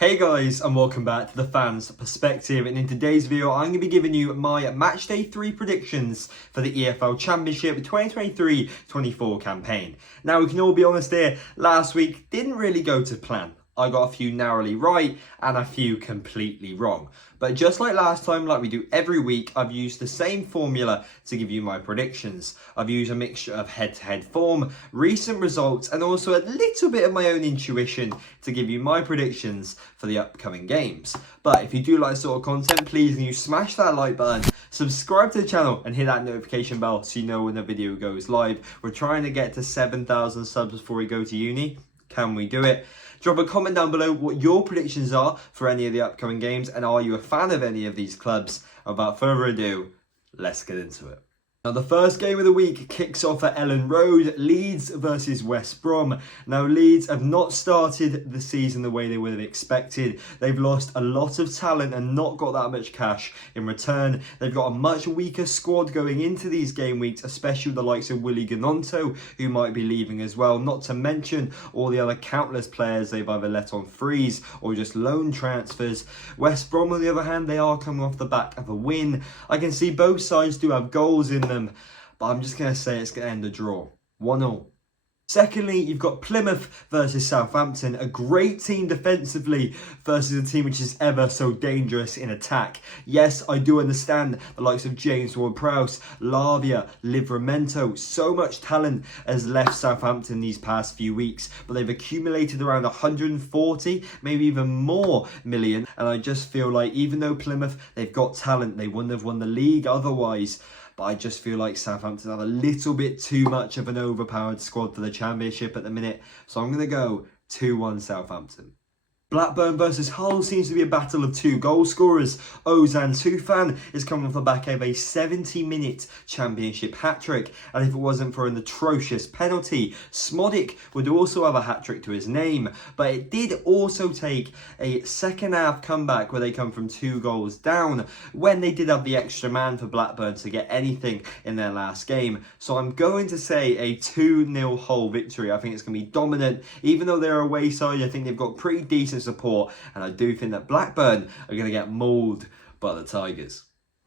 Hey guys, and welcome back to the Fans Perspective, and in today's video I'm going to be giving you my Matchday 3 predictions for the EFL Championship 2023-24 campaign. Now we can all be honest here, last week didn't really go to plan. I got a few narrowly right and a few completely wrong. But just like last time, like we do every week, I've used the same formula to give you my predictions. I've used a mixture of head-to-head form, recent results, and also a little bit of my own intuition to give you my predictions for the upcoming games. But if you do like this sort of content, please can you smash that like button, subscribe to the channel, and hit that notification bell so you know when the video goes live. We're trying to get to 7,000 subs before we go to uni. Can we do it? Drop a comment down below what your predictions are for any of the upcoming games, and are you a fan of any of these clubs? Without further ado, let's get into it. Now the first game of the week kicks off at Ellen Road, Leeds versus West Brom. Now Leeds have not started the season the way they would have expected. They've lost a lot of talent and not got that much cash in return. They've got a much weaker squad going into these game weeks, especially with the likes of Willy Gnonto, who might be leaving as well, not to mention all the other countless players they've either let on frees or just loan transfers. West Brom, on the other hand, they are coming off the back of a win. I can see both sides do have goals in them, but I'm just going to say it's going to end a draw. 1-1. Secondly, you've got Plymouth versus Southampton, a great team defensively versus a team which is ever so dangerous in attack. Yes, I do understand the likes of James Ward-Prowse, Lavia, Livramento, so much talent has left Southampton these past few weeks, but they've accumulated around 140, maybe even more million, and I just feel like even though Plymouth, they've got talent, they wouldn't have won the league otherwise. But I just feel like Southampton have a little bit too much of an overpowered squad for the Championship at the minute. So I'm going to go 2-1 Southampton. Blackburn versus Hull seems to be a battle of two goal scorers. Ozan Tufan is coming off the back of a 70-minute Championship hat-trick, and if it wasn't for an atrocious penalty, Smodic would also have a hat-trick to his name. But it did also take a second-half comeback where they come from 2 goals down, when they did have the extra man for Blackburn to get anything in their last game. So I'm going to say a 2-0 Hull victory. I think it's going to be dominant. Even though they're away side, I think they've got pretty decent support, and I do think that Blackburn are going to get mauled by the Tigers.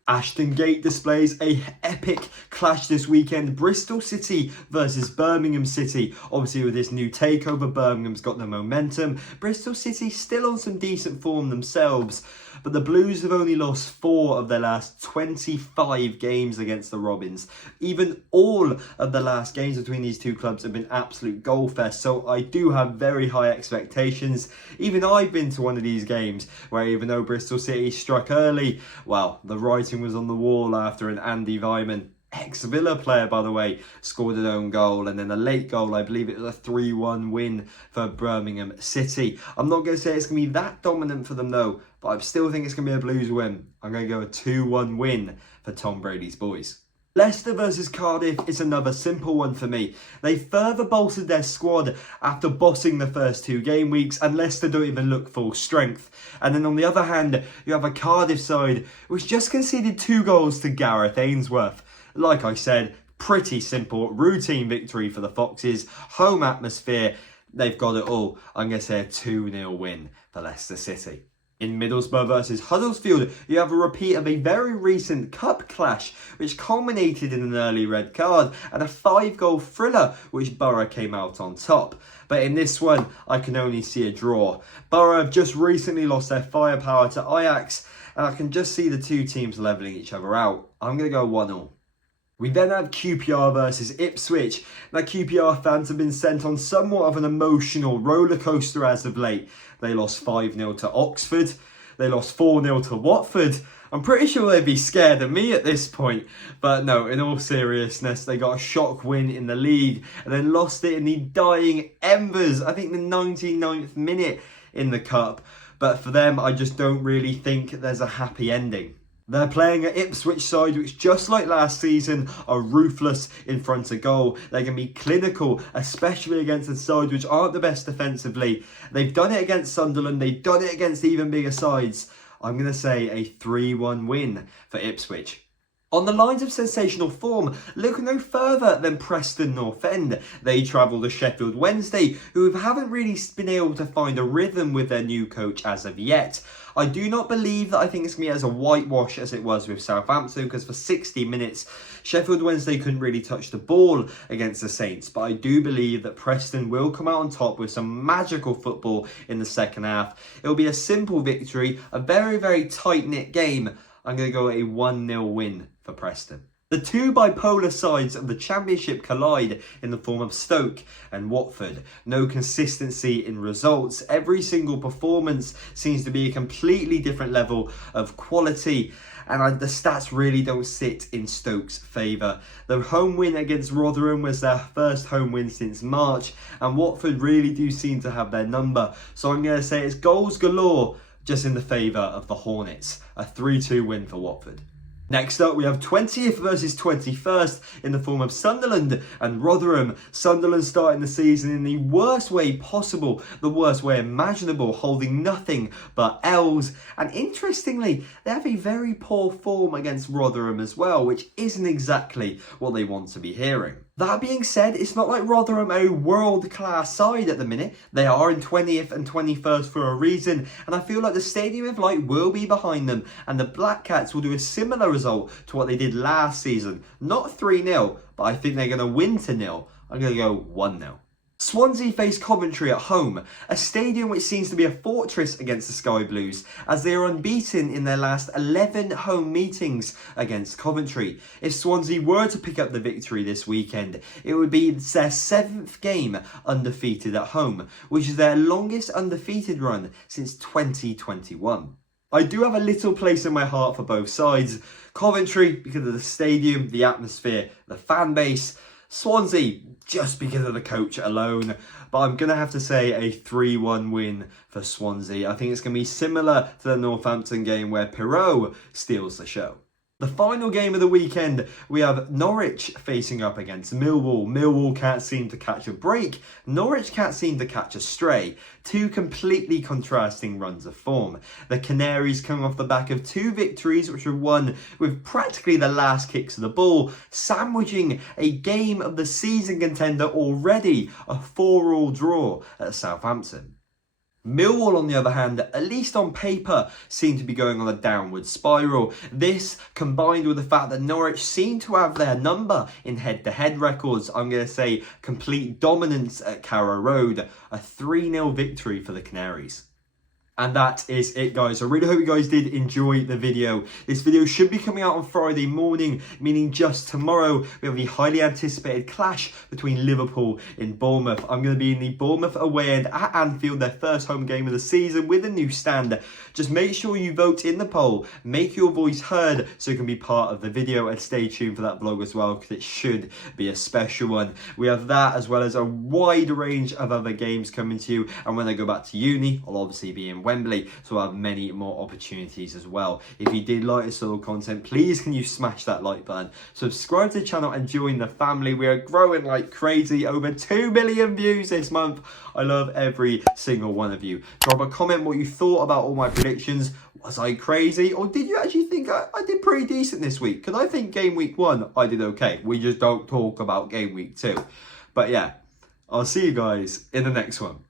Ashton Gate displays a epic clash this weekend. Bristol City versus Birmingham City. Obviously with this new takeover, Birmingham's got the momentum. Bristol City still on some decent form themselves, but the Blues have only lost 4 of their last 25 games against the Robins. Even all of the last games between these two clubs have been absolute goal fest, so I do have very high expectations. Even I've been to one of these games where even though Bristol City struck early, well, the writing was on the wall after an Andy Vyman, ex-Villa player by the way, scored an own goal, and then a late goal. I believe it was a 3-1 win for Birmingham City. I'm not going to say it's going to be that dominant for them though, but I still think it's going to be a Blues win. I'm going to go a 2-1 win for Tom Brady's boys. Leicester versus Cardiff is another simple one for me. They further bolstered their squad after bossing the first 2 game weeks, and Leicester don't even look full strength. And then on the other hand, you have a Cardiff side which just conceded 2 goals to Gareth Ainsworth. Like I said, pretty simple, routine victory for the Foxes. Home atmosphere, they've got it all. I'm going to say a 2-0 win for Leicester City. In Middlesbrough versus Huddersfield, you have a repeat of a very recent cup clash, which culminated in an early red card and a 5-goal thriller, which Borough came out on top. But in this one, I can only see a draw. Borough have just recently lost their firepower to Ajax, and I can just see the two teams levelling each other out. I'm going to go 1-1. We then have QPR versus Ipswich. Now QPR fans have been sent on somewhat of an emotional rollercoaster as of late. They lost 5-0 to Oxford. They lost 4-0 to Watford. I'm pretty sure they'd be scared of me at this point. But no, in all seriousness, they got a shock win in the league and then lost it in the dying embers, I think the 99th minute in the cup. But for them, I just don't really think there's a happy ending. They're playing an Ipswich side which, just like last season, are ruthless in front of goal. They're going to be clinical, especially against the sides which aren't the best defensively. They've done it against Sunderland. They've done it against even bigger sides. I'm going to say a 3-1 win for Ipswich. On the lines of sensational form, look no further than Preston North End. They travel to Sheffield Wednesday, who haven't really been able to find a rhythm with their new coach as of yet. I do not believe that I think it's going to be as a whitewash as it was with Southampton, because for 60 minutes, Sheffield Wednesday couldn't really touch the ball against the Saints. But I do believe that Preston will come out on top with some magical football in the second half. It will be a simple victory, a very, very tight-knit game. I'm going to go a 1-0 win for Preston. The two bipolar sides of the Championship collide in the form of Stoke and Watford. No consistency in results. Every single performance seems to be a completely different level of quality. And the stats really don't sit in Stoke's favour. The home win against Rotherham was their first home win since March. And Watford really do seem to have their number. So I'm going to say it's goals galore, just in the favour of the Hornets. A 3-2 win for Watford. Next up, we have 20th versus 21st in the form of Sunderland and Rotherham. Sunderland starting the season in the worst way possible, the worst way imaginable, holding nothing but L's. And interestingly, they have a very poor form against Rotherham as well, which isn't exactly what they want to be hearing. That being said, it's not like Rotherham are a world-class side at the minute. They are in 20th and 21st for a reason, and I feel like the Stadium of Light will be behind them, and the Black Cats will do a similar result to what they did last season. Not 3-0, but I think they're going to win 2-0. I'm going to go 1-0. Swansea face Coventry at home, a stadium which seems to be a fortress against the Sky Blues, as they are unbeaten in their last 11 home meetings against Coventry. If Swansea were to pick up the victory this weekend, it would be their 7th game undefeated at home, which is their longest undefeated run since 2021. I do have a little place in my heart for both sides. Coventry because of the stadium, the atmosphere, the fan base. Swansea, just because of the coach alone. But I'm going to have to say a 3-1 win for Swansea. I think it's going to be similar to the Northampton game where Pirot steals the show. The final game of the weekend, we have Norwich facing up against Millwall. Millwall can't seem to catch a break. Norwich can't seem to catch a stray. Two completely contrasting runs of form. The Canaries coming off the back of 2 victories, which were won with practically the last kicks of the ball, sandwiching a game of the season contender already, a 4-4 draw at Southampton. Millwall, on the other hand, at least on paper, seem to be going on a downward spiral. This, combined with the fact that Norwich seem to have their number in head-to-head records, I'm going to say complete dominance at Carrow Road, a 3-0 victory for the Canaries. And that is it, guys. I really hope you guys did enjoy the video. This video should be coming out on Friday morning, meaning just tomorrow. We have the highly anticipated clash between Liverpool and Bournemouth. I'm going to be in the Bournemouth away end at Anfield, their first home game of the season with a new stand. Just make sure you vote in the poll, make your voice heard so you can be part of the video, and stay tuned for that vlog as well, because it should be a special one. We have that as well as a wide range of other games coming to you, and when I go back to uni, I'll obviously be in Wembley, so I'll have many more opportunities as well. If you did like this sort of content, please can you smash that like button, subscribe to the channel and join the family. We are growing like crazy, over 2 million views this month. I love every single one of you. Drop a comment what you thought about all my predictions. Was I crazy, or did you actually think I did pretty decent this week? Because I think game week 1 I did okay. We just don't talk about game week 2. But yeah, I'll see you guys in the next one.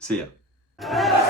See ya.